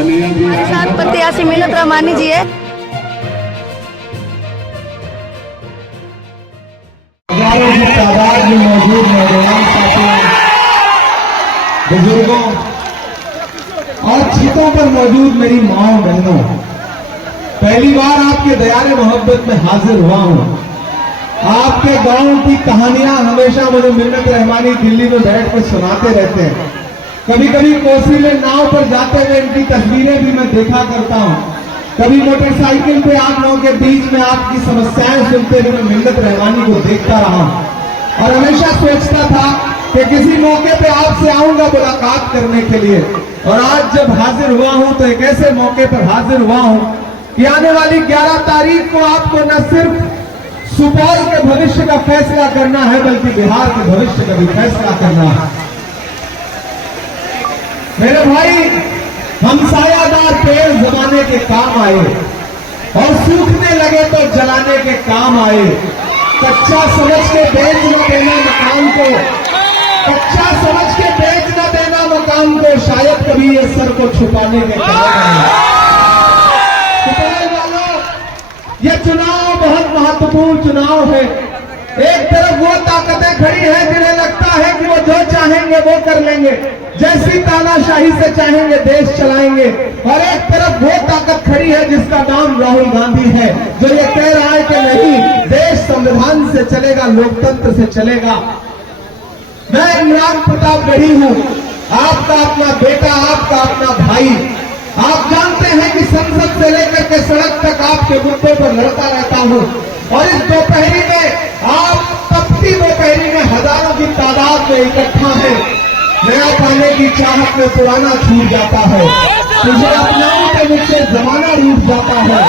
साथ प्रत्याशी मिन्नत रहमानी जी है। तादाद में मौजूद नौजवान साथियों, बुजुर्गों और छतों पर मौजूद मेरी माओ बहनों, पहली बार आपके दयारे मोहब्बत में हाजिर हुआ हूं। आपके गांव की कहानियां हमेशा मुझे मिन्नत रहमानी दिल्ली में बैठ कर सुनाते रहते हैं। कभी कभी कोसी में नाव पर जाते हुए इनकी तस्वीरें भी मैं देखा करता हूं। कभी मोटरसाइकिल पे आप लोगों के बीच में आपकी समस्याएं सुनते हुए मिन्नत रहमानी को देखता रहा और हमेशा सोचता था कि किसी मौके पे आपसे आऊंगा मुलाकात करने के लिए। और आज जब हाजिर हुआ हूं तो एक ऐसे मौके पर हाजिर हुआ हूं कि आने वाली 11 तारीख को आपको न सिर्फ सुपौल के भविष्य का फैसला करना है बल्कि बिहार के भविष्य का भी फैसला करना है। मेरे भाई, हम सायादार पेड़ जमाने के काम आए और सूखने लगे तो जलाने के काम आए। कच्चा समझ के बेच न देना मकान को, कच्चा समझ के बेच न देना मकान को, शायद कभी ये सर को छुपाने के काम आए। ये चुनाव बहुत महत्वपूर्ण चुनाव है। एक तरफ वो ताकतें खड़ी हैं जिन्हें लगता है कि वो जो चाहेंगे वो कर लेंगे, जैसी तानाशाही से चाहेंगे देश चलाएंगे, और एक तरफ वो ताकत खड़ी है जिसका नाम राहुल गांधी है, जो ये कह रहा है कि नहीं, देश संविधान से चलेगा, लोकतंत्र से चलेगा। मैं इमरान प्रताप गढ़ी हूं, आपका अपना बेटा, आपका अपना भाई। आप जानते हैं कि संसद से लेकर के सड़क तक आपके मुद्दों पर लड़ता रहता हूं, और इस दोपहरी में आप तपती दोपहरी में हजारों की तादाद में इकट्ठा है। नया पाने की चाहत में पुराना छूट जाता है, तुझे अपनाओं के मुझसे जमाना रूठ जाता है।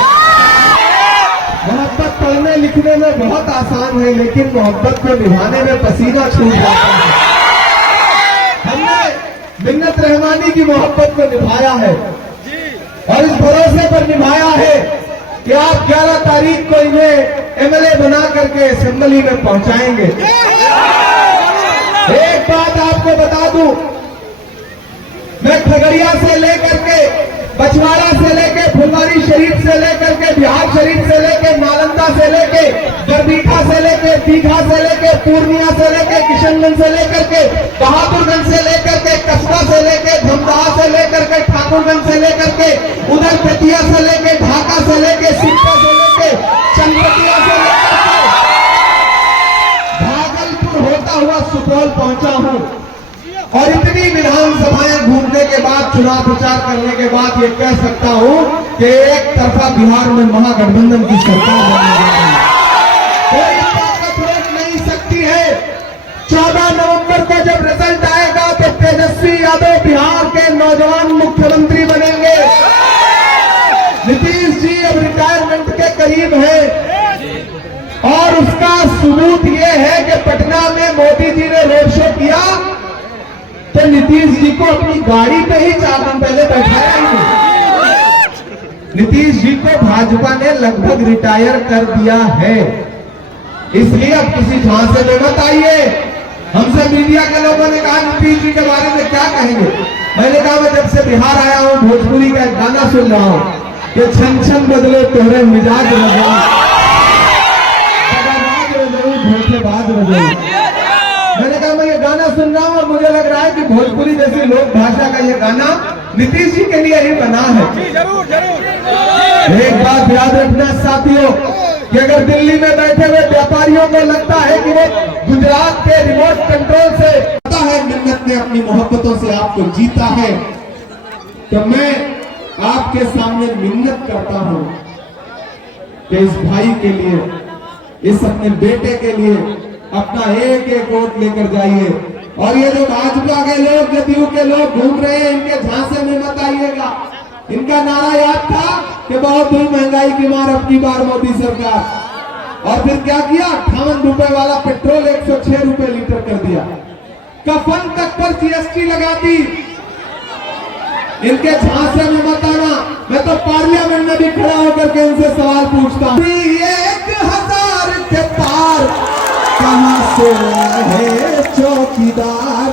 मोहब्बत पढ़ने लिखने में बहुत आसान है, लेकिन मोहब्बत को निभाने में पसीना छूट जाता है। हमने मिन्नत रहमानी की मोहब्बत को निभाया है और इस भरोसे पर निभाया है कि आप 11 तारीख को इन्हें एमएलए बना करके असेंबली में पहुंचाएंगे। एक बात आपको बता दूं, मैं खगड़िया से लेकर के, बछवाड़ा से लेकर, फुलवारी शरीफ से लेकर के, बिहार शरीफ से लेकर, नालंदा से लेकर, गरबीठा से लेकर, दीघा से लेकर, पूर्णिया से लेकर, किशनगंज से लेकर के, बहादुरगंज से लेकर के, कस्बा से लेकर, धमदाहा से लेकर के, ठाकुरगंज से लेकर के, उधर बेतिया से लेकर, ढाका से लेकर, सिक्का से लेकर, चनपटिया से लेकर भागलपुर होता हुआ सुपौल पहुंचा हूं। और इतनी विधानसभाएं घूमने के बाद, चुनाव प्रचार करने के बाद ये कह सकता हूं कि एक तरफा बिहार में महागठबंधन की सरकार बनने जा रही है। कोई ताकत रोक नहीं सकती है। 14 नवंबर को जब रिजल्ट आएगा तो तेजस्वी यादव बिहार के नौजवान मुख्यमंत्री बनेंगे। नीतीश जी अब रिटायरमेंट के करीब है और उसका सबूत यह है कि पटना में मोदी जी ने रोड शो किया तो नीतीश जी को अपनी गाड़ी पे ही 4 दिन पहले बैठाया ही नहीं। नीतीश जी को भाजपा ने लगभग रिटायर कर दिया है, इसलिए अब किसी झांसे में मत आइए। हमसे मीडिया के लोगों ने कहा नीतीश जी के बारे में क्या कहेंगे। मैंने कहा मैं जब से बिहार आया हूं भोजपुरी का एक गाना सुन रहा हूं कि छन छन बदले तोहरे मिजाज मैंने कहा मैं ये गाना सुन रहा हूं और मुझे लग रहा है कि भोजपुरी जैसी लोक भाषा का ये गाना नीतीश जी के लिए ही बना है। एक बात याद रखना साथियों कि अगर दिल्ली में बैठे हुए व्यापारियों को लगता है कि वो गुजरात के रिमोट कंट्रोल से पता है मिन्नत ने अपनी मोहब्बतों से आपको जीता है, तो मैं आपके सामने मिन्नत करता हूं कि इस भाई के लिए, इस अपने बेटे के लिए अपना एक एक वोट लेकर जाइए। और ये जो भाजपा के लोग, जदयू के लोग घूम रहे हैं, इनके झांसे में मत आइएगा। इनका नारा याद था कि बहुत ही महंगाई की मार अब की बार मोदी सरकार, और फिर क्या किया, 58 रुपए वाला पेट्रोल 106 रुपए लीटर कर दिया, कफन तक पर जीएसटी लगा दी। इनके झांसे में मत आना। मैं तो पार्लियामेंट में भी खड़ा होकर के इनसे सवाल पूछता हूँ, 1000 के पार कहां से है चौकीदार।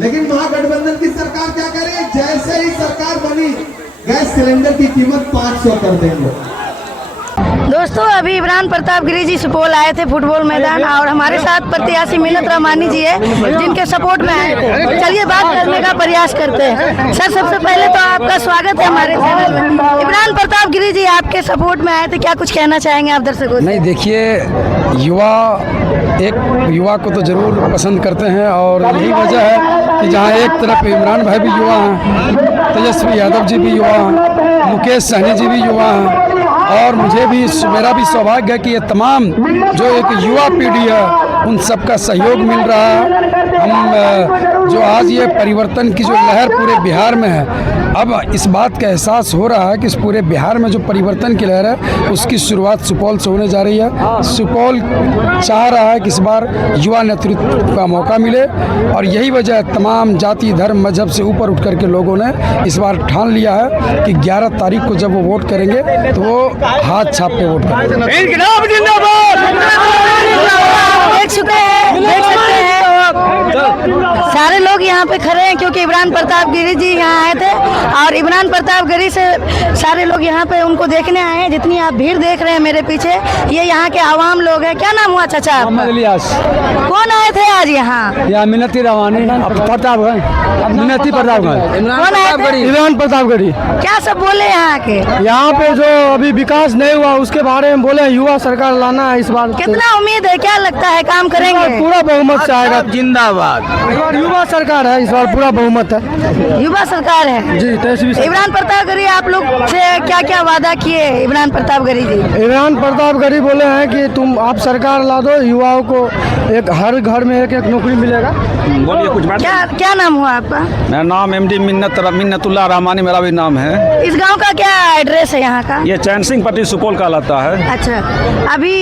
लेकिन महागठबंधन की सरकार क्या करे, जैसे ही सरकार बनी गैस सिलेंडर की कीमत 500 कर देंगे। दोस्तों अभी इमरान प्रताप गिरी जी सुपौल आए थे फुटबॉल मैदान और हमारे साथ प्रत्याशी मिन्नत रहमानी जी है जिनके सपोर्ट में आए थे। चलिए बात करने का प्रयास करते हैं। सर सबसे पहले तो आपका स्वागत है हमारे चैनल में। इमरान प्रताप गिरी जी आपके सपोर्ट में आए थे, क्या कुछ कहना चाहेंगे आप दर्शकों से? नहीं देखिए, युवा को तो जरूर पसंद करते हैं और यही वजह है कि जहाँ एक तरफ इमरान भाई भी युवा हैं, तेजस्वी यादव जी भी युवा हैं, मुकेश सहनी जी भी युवा हैं और मेरा भी सौभाग्य है कि ये तमाम जो एक युवा पीढ़ी है उन सबका सहयोग मिल रहा है। हम जो आज ये परिवर्तन की जो लहर पूरे बिहार में है, अब इस बात का एहसास हो रहा है कि इस पूरे बिहार में जो परिवर्तन की लहर है उसकी शुरुआत सुपौल से होने जा रही है। सुपौल चाह रहा है कि इस बार युवा नेतृत्व का मौका मिले और यही वजह है तमाम जाति धर्म मजहब से ऊपर उठ करके लोगों ने इस बार ठान लिया है कि 11 तारीख को जब वो वोट करेंगे तो वो हाथ छाप पे वोट करेंगे। देख सकते हैं सारे लोग यहाँ पे खड़े हैं क्योंकि इमरान प्रताप गिरी जी यहाँ आए थे और इमरान प्रताप गिरी से सारे लोग यहाँ पे उनको देखने आए हैं। जितनी आप भीड़ देख रहे हैं मेरे पीछे, ये यहाँ के आवाम लोग हैं। क्या नाम हुआ चाचा आपका? कौन आए थे आज यहाँ? मिन्नती रहमानी प्रतापगढ़, मिन्नती प्रतापगढ़, इमरान प्रतापगढ़ी। क्या सब बोले यहाँ के? यहाँ पे जो अभी विकास नहीं हुआ उसके बारे में बोले, युवा सरकार लाना है इस बार। कितना उम्मीद है, क्या लगता है काम करेंगे? पूरा बहुमत से आएगा, जिंदाबाद। इस बार युवा सरकार है, इस बार पूरा बहुमत है, युवा सरकार है जी। इमरान प्रताप गिरी आप लोग से क्या क्या वादा किए इमरान प्रताप गिरी जी? इमरान प्रताप गिरी बोले हैं कि आप सरकार ला दो, युवाओं को एक हर घर में एक नौकरी मिलेगा। बोलिए कुछ बात। क्या नाम हुआ आपका? मेरा नाम MD मिन्नतुल्लाह रहमानी मेरा भी नाम है। इस गांव का क्या एड्रेस है यहाँ का? ये चैन सिंह पट्टी सुपौल कहलाता है। अच्छा, अभी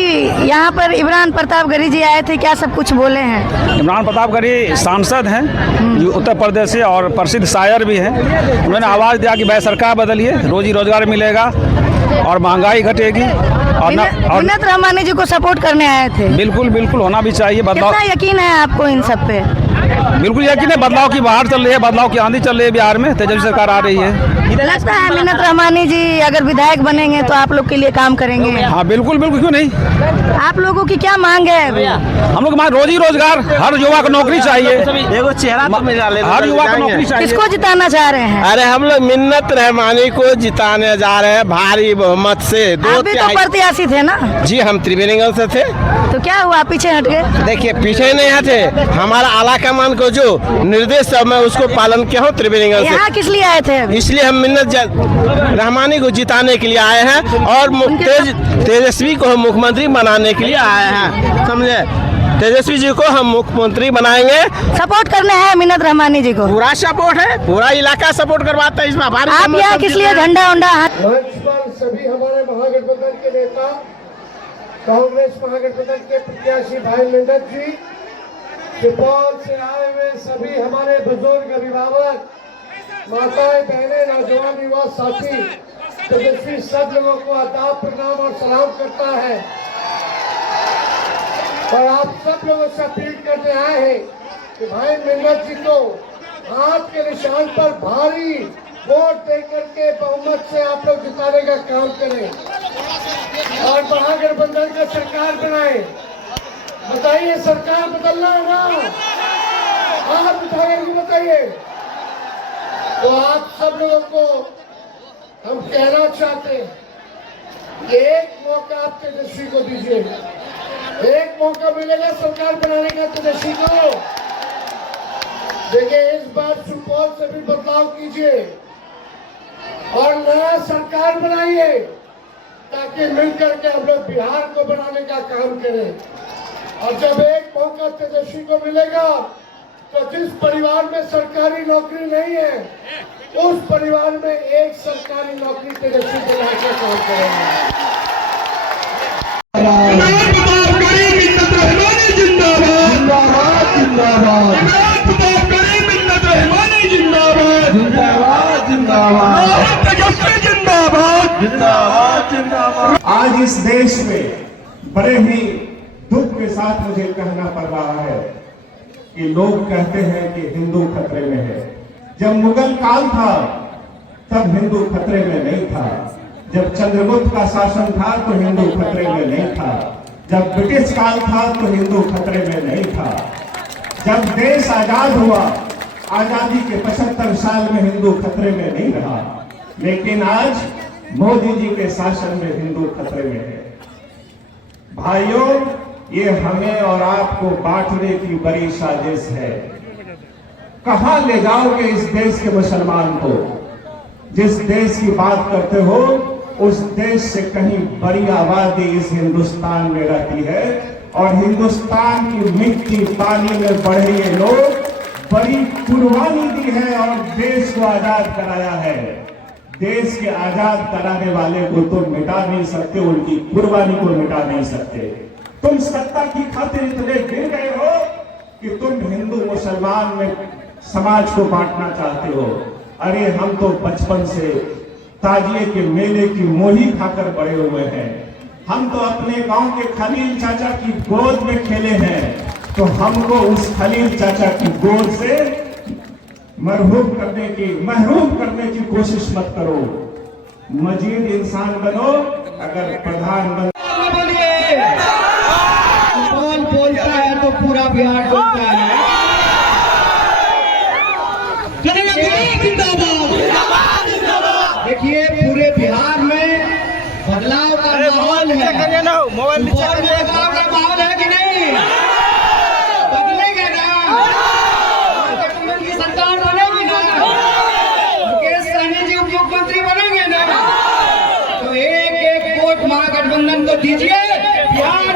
यहाँ पर इमरान प्रताप गिरी जी आए थे, क्या सब कुछ बोले हैं? इमरान प्रताप गिरी सांसद हैं जो उत्तर प्रदेश से और प्रसिद्ध शायर भी हैं। उन्होंने आवाज़ दिया कि भाई सरकार बदलिए, रोजी रोजगार मिलेगा और महंगाई घटेगी और मिन्नत रहमानी जी को सपोर्ट करने आए थे। बिल्कुल बिल्कुल होना भी चाहिए बदलाव। कितना यकीन है आपको इन सब पे? बिल्कुल यकीन है, बदलाव की बहार चल रही है, बदलाव की आंधी चल रही है बिहार में, तेजस्वी सरकार आ रही है। लगता है मिन्नत रहमानी जी अगर विधायक बनेंगे तो आप लोग के लिए काम करेंगे? हाँ बिल्कुल बिल्कुल, क्यों नहीं। आप लोगों की क्या मांग है अभी? हम लोग रोजी रोजगार, हर युवा को नौकरी चाहिए, हर युवा को नौकरी चाहिए। किसको जिताना चाह रहे हैं? अरे हम लोग मिन्नत रहमानी को जिताने जा रहे हैं भारी बहुमत से। आप भी तो प्रत्याशी थे ना? जी हम त्रिवेणीगंज से थे। तो क्या हुआ, पीछे हट गए? देखिए पीछे नहीं हटे, हमारा आला कमान को जो निर्देश है मैं उसको पालन किया हूँ त्रिवेणीगंज से। यहाँ किस लिए आए थे अभी? इसलिए हम मिन्नत रहमानी को जिताने के लिए आए हैं और तेजस्वी को हम मुख्यमंत्री बनाने के लिए आए हैं, समझे। तेजस्वी जी को हम मुख्यमंत्री बनाएंगे। सपोर्ट करने हैं मिन्नत रहमानी जी को? पूरा सपोर्ट है, पूरा इलाका सपोर्ट करवाता है। इसमें आप यहाँ किस लिए झंडा उंडा? मंच पर सभी हमारे महागठबंधन के नेता, कांग्रेस महागठबंधन के प्रत्याशी भाई मिन्नत जी, सुपौल से आए हुए सभी हमारे बुजुर्ग अभिभावक, माताएं बहनें, नौजवान युवा साथी, तेजस्वी सब लोगों को आदाब प्रणाम और सलाम करता है और आप सब लोगों से अपील करने आए हैं कि भाई मिन्नत जी को हाथ के निशान पर भारी वोट दे करके बहुमत से आप लोग जिताने का काम करें और महागठबंधन का सरकार बनाए। बताइए सरकार बदलना होगा, आप उठाएंगे बताइए। तो आप सब लोगों को हम कहना चाहते हैं कि एक मौका आप तेजस्वी को दीजिए, एक मौका मिलेगा सरकार बनाने का तेजस्वी को। देखिए इस बार सुपौल से भी बदलाव कीजिए और नया सरकार बनाइए ताकि मिलकर के हम लोग बिहार को बनाने का काम करें। और जब एक मौका तेजस्वी को मिलेगा तो जिस परिवार में सरकारी नौकरी नहीं है उस परिवार में एक सरकारी नौकरी तेजस्वी को लाकर काम करेंगे। आज इस देश में बड़े ही दुख के साथ मुझे कहना पड़ रहा है कि लोग कहते हैं कि हिंदू खतरे में है। जब मुगल काल था तब हिंदू खतरे में नहीं था। जब चंद्रगुप्त का शासन था तो हिंदू खतरे में नहीं था। जब ब्रिटिश काल था तो हिंदू खतरे में नहीं था। जब देश आजाद हुआ, आजादी के 75 साल में हिंदू खतरे में नहीं रहा। लेकिन आज मोदी जी के शासन में हिंदू खतरे में है। भाइयों, ये हमें और आपको बांटने की बड़ी साजिश है। कहां ले जाओगे इस देश के मुसलमान को? जिस देश की बात करते हो उस देश से कहीं बड़ी आबादी इस हिंदुस्तान में रहती है और हिंदुस्तान की मिट्टी पानी में बढ़े ये लोग बड़ी कुर्बानी दी है और देश को आजाद कराया है। देश के आजाद कराने वाले को तुम मिटा नहीं सकते, उनकी कुर्बानी को मिटा नहीं सकते। तुम सत्ता की खातिर इतने गिर गए हो कि तुम हिंदू मुसलमान में समाज को बांटना चाहते हो। अरे हम तो बचपन से ताजिए के मेले की मोही खाकर बड़े हुए हैं। हम तो अपने गांव के खलील चाचा की गोद में खेले हैं, तो हमको उस खलील चाचा की गोद से महरूम करने की कोशिश मत करो। मजीद इंसान बनो। अगर प्रधानमंत्री बोलता है तो पूरा बिहार बोलता है। देखिए पूरे बिहार में बदलाव का माहौल है। बदलाव का माहौल है कि नहीं? बदलेगा ना? गठबंधन की सरकार बनेगी ना? मुकेश सहनी जी मुख्यमंत्री बनेंगे ना? तो एक एक वोट महागठबंधन को दीजिए। बिहार